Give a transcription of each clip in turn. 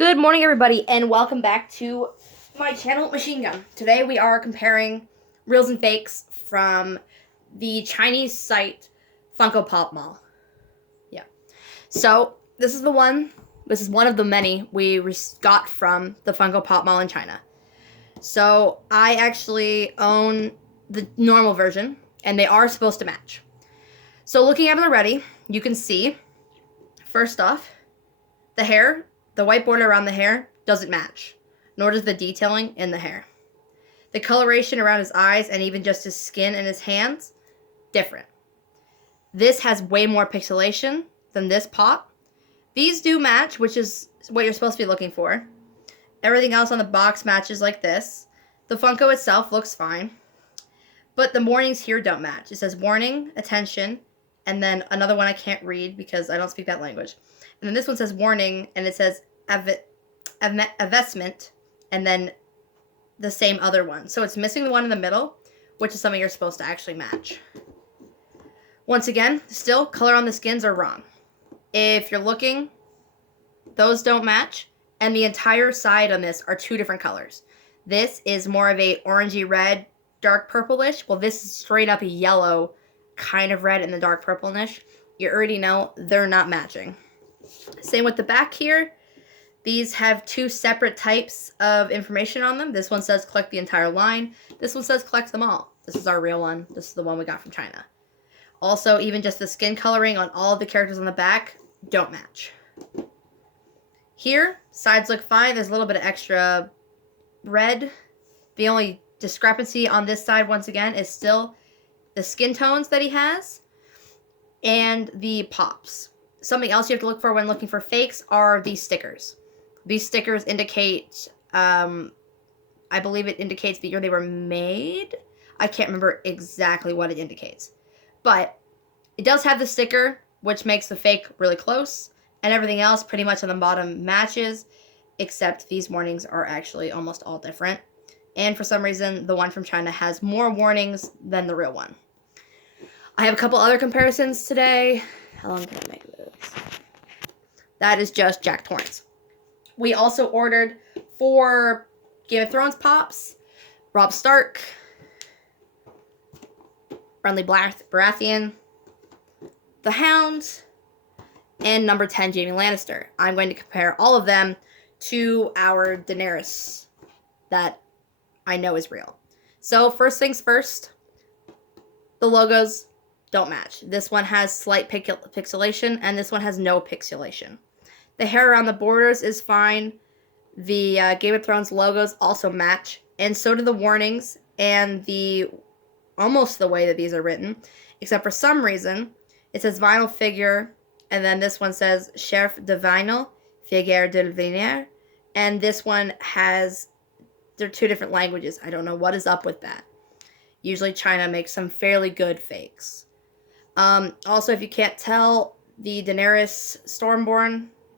Good morning, everybody, and welcome back to my channel, Machine Gun. Today we are comparing reals and fakes from the Chinese site Funkopopmall. Yeah. So this is one of the many we got from the Funkopopmall in China. So I actually own the normal version, and they are supposed to match. So looking at it already, you can see, first off, the hair. The white border around the hair doesn't match, nor does the detailing in the hair. The coloration around his eyes and even just his skin and his hands, different. This has way more pixelation than this pop. These do match, which is what you're supposed to be looking for. Everything else on the box matches like this. The Funko itself looks fine, but the warnings here don't match. It says warning, attention, and then another one I can't read because I don't speak that language. And then this one says warning, and it says investment, and then the same other one. So it's missing the one in the middle, which is something you're supposed to actually match. Once again, still, color on the skins are wrong. If you're looking, those don't match, and the entire side on this are two different colors. This is more of a orangey red, dark purplish. Well, this is straight up a yellow, kind of red, and the dark purplish. You already know they're not matching. Same with the back here. These have two separate types of information on them. This one says collect the entire line. This one says collect them all. This is our real one. This is the one we got from China. Also, even just the skin coloring on all of the characters on the back don't match. Here, sides look fine. There's a little bit of extra red. The only discrepancy on this side, once again, is still the skin tones that he has and the pops. Something else you have to look for when looking for fakes are these stickers. These stickers indicate, I believe it indicates the year they were made. I can't remember exactly what it indicates. But it does have the sticker, which makes the fake really close. And everything else pretty much on the bottom matches, except these warnings are actually almost all different. And for some reason, the one from China has more warnings than the real one. I have a couple other comparisons today. How long can I make this? That is just Jack Torrance. We also ordered 4 Game of Thrones pops. Robb Stark, Renly Baratheon, the Hound, and number 10, Jaime Lannister. I'm going to compare all of them to our Daenerys that I know is real. So first things first, the logos don't match. This one has slight pixelation, and this one has no pixelation. The hair around the borders is fine. The Game of Thrones logos also match, and so do the warnings and almost the way that these are written, except for some reason it says vinyl figure, and then this one says chef de vinyl, figure de vinyl, and this one they're two different languages. I don't know what is up with that. Usually China makes some fairly good fakes. Also, if you can't tell, the Daenerys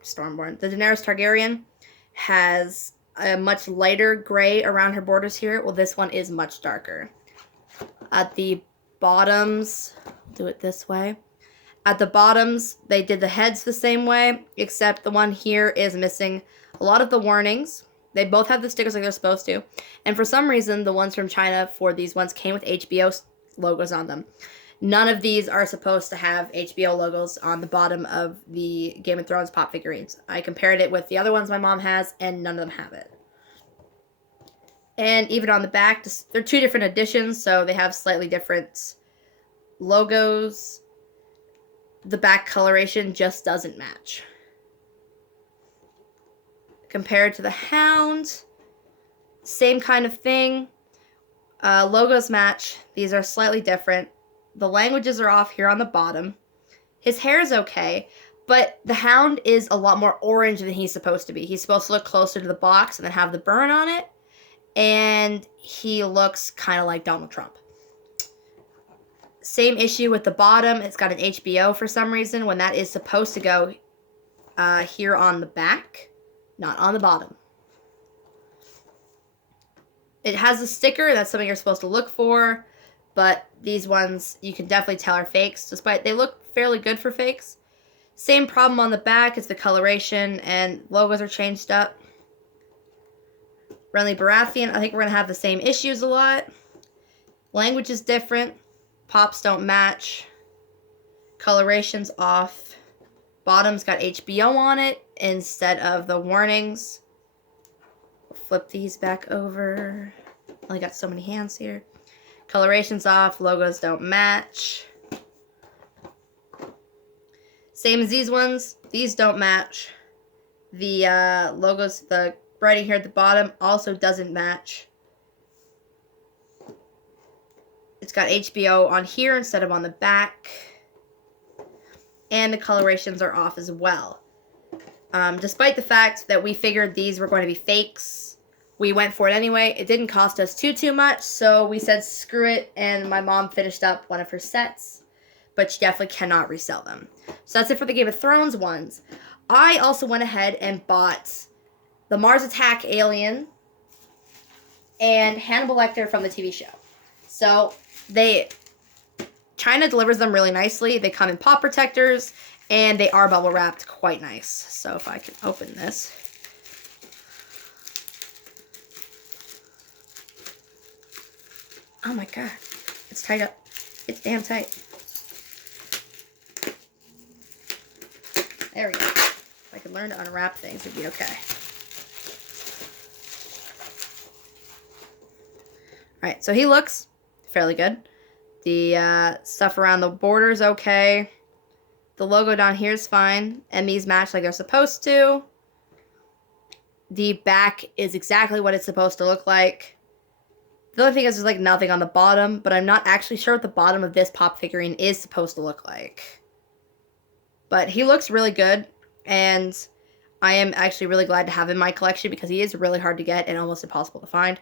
the Daenerys Targaryen has a much lighter gray around her borders here. Well, this one is much darker. At the bottoms, do it this way. At the bottoms, they did the heads the same way, except the one here is missing a lot of the warnings. They both have the stickers like they're supposed to. And for some reason, the ones from China for these ones came with HBO logos on them. None of these are supposed to have HBO logos on the bottom of the Game of Thrones pop figurines. I compared it with the other ones my mom has, and none of them have it. And even on the back, they're two different editions, so they have slightly different logos. The back coloration just doesn't match. Compared to the Hound, same kind of thing. Logos match. These are slightly different. The languages are off here on the bottom. His hair is okay, but the Hound is a lot more orange than he's supposed to be. He's supposed to look closer to the box and then have the burn on it, and he looks kind of like Donald Trump. Same issue with the bottom. It's got an HBO for some reason when that is supposed to go here on the back, not on the bottom. It has a sticker. That's something you're supposed to look for. But these ones, you can definitely tell are fakes, despite they look fairly good for fakes. Same problem on the back as the coloration and logos are changed up. Renly Baratheon, I think we're going to have the same issues a lot. Language is different. Pops don't match. Coloration's off. Bottom's got HBO on it instead of the warnings. Flip these back over. Only got so many hands here. Coloration's off. Logos don't match. Same as these ones. These don't match. The logos, the writing here at the bottom also doesn't match. It's got HBO on here instead of on the back. And the colorations are off as well. Despite the fact that we figured these were going to be fakes, we went for it anyway. It didn't cost us too much, so we said screw it, and my mom finished up one of her sets, but she definitely cannot resell them. So that's it for the Game of Thrones ones. I also went ahead and bought the Mars Attack Alien and Hannibal Lecter from the TV show. So China delivers them really nicely. They come in pop protectors, and they are bubble wrapped quite nice. So if I can open this. Oh my god. It's tight up. It's damn tight. There we go. If I could learn to unwrap things, it'd be okay. Alright, so he looks fairly good. The stuff around the border is okay. The logo down here is fine. And these match like they're supposed to. The back is exactly what it's supposed to look like. The only thing is there's like nothing on the bottom, but I'm not actually sure what the bottom of this pop figurine is supposed to look like. But he looks really good, and I am actually really glad to have him in my collection because he is really hard to get and almost impossible to find.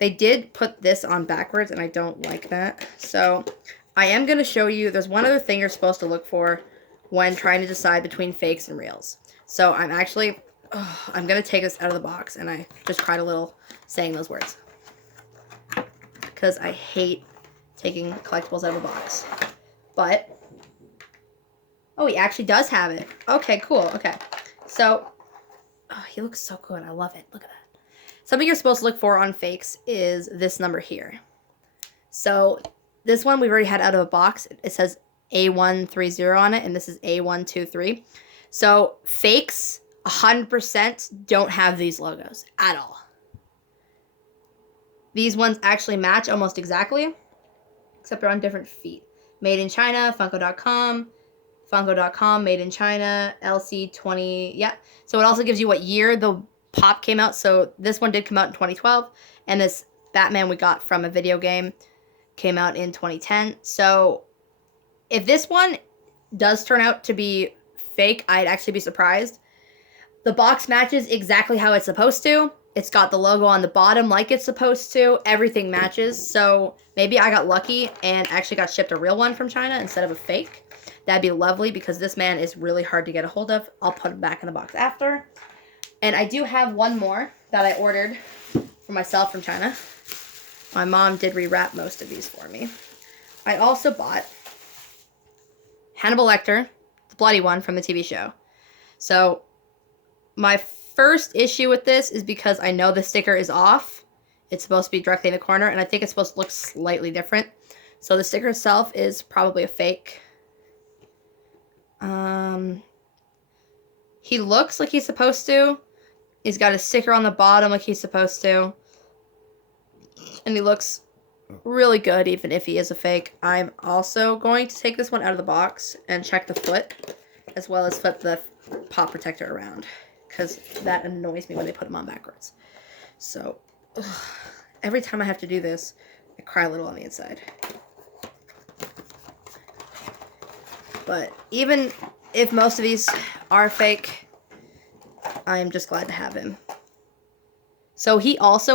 They did put this on backwards, and I don't like that. So I am going to show you, there's one other thing you're supposed to look for when trying to decide between fakes and reals. So I'm actually, I'm going to take this out of the box, and I just cried a little saying those words. Because I hate taking collectibles out of a box. But, oh, he actually does have it. Okay, cool. Okay. So, oh, he looks so good. I love it. Look at that. Something you're supposed to look for on fakes is this number here. So, this one we've already had out of a box. It says A130 on it, and this is A123. So, fakes 100% don't have these logos at all. These ones actually match almost exactly, except they're on different feet. Made in China, Funko.com, Funko.com, made in China, LC20, yeah. So it also gives you what year the pop came out. So this one did come out in 2012, and this Batman we got from a video game came out in 2010. So if this one does turn out to be fake, I'd actually be surprised. The box matches exactly how it's supposed to. It's got the logo on the bottom like it's supposed to. Everything matches. So maybe I got lucky and actually got shipped a real one from China instead of a fake. That'd be lovely because this man is really hard to get a hold of. I'll put him back in the box after. And I do have one more that I ordered for myself from China. My mom did rewrap most of these for me. I also bought Hannibal Lecter, the bloody one from the TV show. So my first issue with this is because I know the sticker is off. It's supposed to be directly in the corner, and I think it's supposed to look slightly different. So the sticker itself is probably a fake. He looks like he's supposed to. He's got a sticker on the bottom like he's supposed to. And he looks really good even if he is a fake. I'm also going to take this one out of the box and check the foot, as well as flip the pop protector around, because that annoys me when they put them on backwards. So, every time I have to do this, I cry a little on the inside. But even if most of these are fake, I'm just glad to have him. So he also